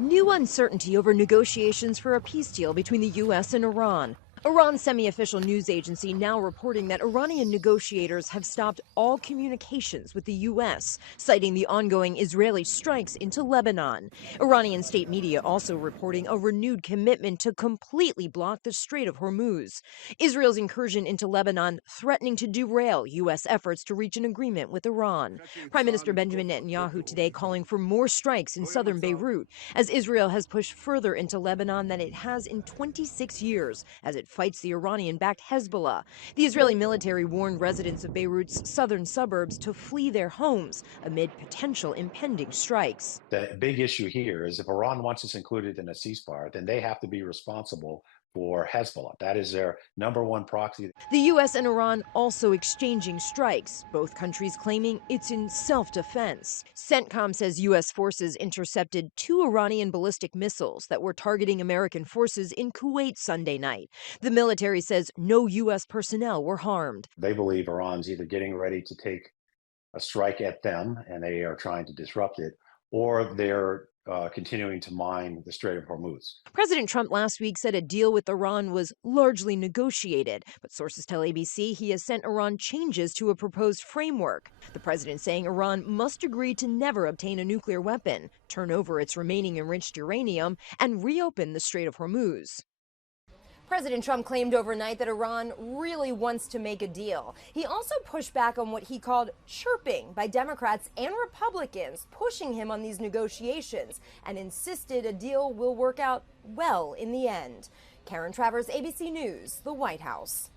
New uncertainty over negotiations for a peace deal between the U.S. and Iran. Iran's semi-official news agency now reporting that Iranian negotiators have stopped all communications with the U.S., citing the ongoing Israeli strikes into Lebanon. Iranian state media also reporting a renewed commitment to completely block the Strait of Hormuz. Israel's incursion into Lebanon threatening to derail U.S. efforts to reach an agreement with Iran. Prime Minister Benjamin Netanyahu today calling for more strikes in southern Beirut, as Israel has pushed further into Lebanon than it has in 26 years as it fights the Iranian-backed Hezbollah. The Israeli military warned residents of Beirut's southern suburbs to flee their homes amid potential impending strikes. The big issue here is if Iran wants us included in a ceasefire, then they have to be responsible for Hezbollah. That is their number one proxy. The U.S. and Iran also exchanging strikes, both countries claiming it's in self-defense. CENTCOM says U.S. forces intercepted 2 Iranian ballistic missiles that were targeting American forces in Kuwait Sunday night. The military says no U.S. personnel were harmed. They believe Iran's either getting ready to take a strike at them, and they are trying to disrupt it, or they're continuing to mine the Strait of Hormuz. President Trump last week said a deal with Iran was largely negotiated, but sources tell ABC he has sent Iran changes to a proposed framework. The president saying Iran must agree to never obtain a nuclear weapon, turn over its remaining enriched uranium, and reopen the Strait of Hormuz. President Trump claimed overnight that Iran really wants to make a deal. He also pushed back on what he called chirping by Democrats and Republicans pushing him on these negotiations and insisted a deal will work out well in the end. Karen Travers, ABC News, the White House.